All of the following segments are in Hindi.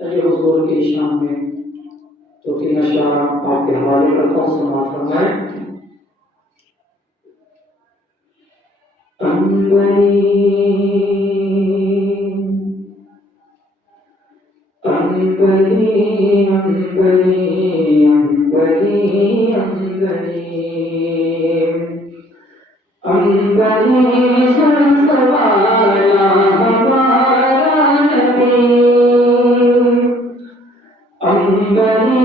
अजय हुजूर की शान में तो तीन अशआर आपके हवाले करता हूँ समाअत फरमाएं। अंबरी अंबरी अंबरी अंबरी अंबरी अंबरी सरसवाला हमारा नबी अंबरी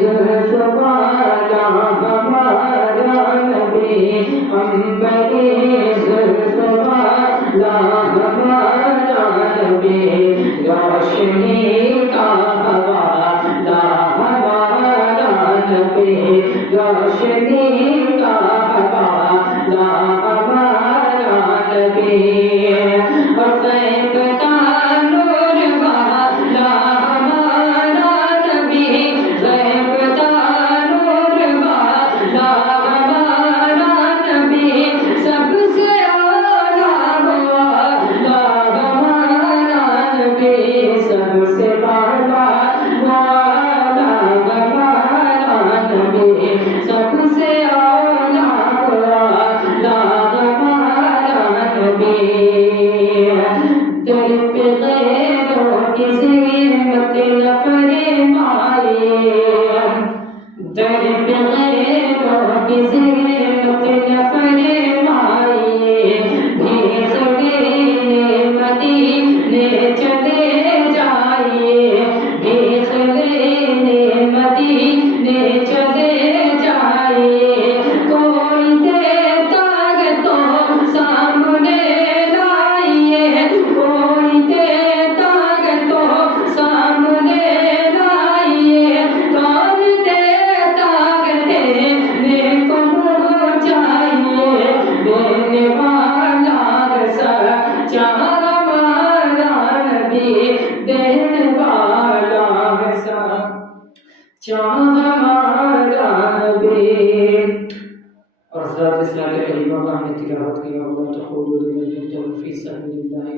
सरसवाला हमारा नबी अंबरी सरसवाला हमारा नबी रोशनी का हवाला हमारा नबी रोशनी का हवाला हमारा नबी और गैब का नूर वाला हमारा नबी गैब का नूर वाला हमारा नबी सबसे आला वाला हमारा नबी सबसे आला वाला हमारा नबी सबसे आला वाला हमारा नबी दिल पे गैरों की ज़िम्मत न फरमाए दिल पे गैरों की ज़िम्मत न फरमाए भीख लेने मदीने चले जाइए भीख लेने मदीने चले जाइए कोई देता है तो सामने लाइए कोई देता है तो सामने लाइए कौन देता है देने को चाहिए देने वाला सच्चा हमारा नबी देने वाला सच्चा हमारा नबी और ज़ात इस्लाम के करीमा का हमने तिलावत किया। अल्लाह तक़ब्बल मिन्ना फी सबिलिल्लाहि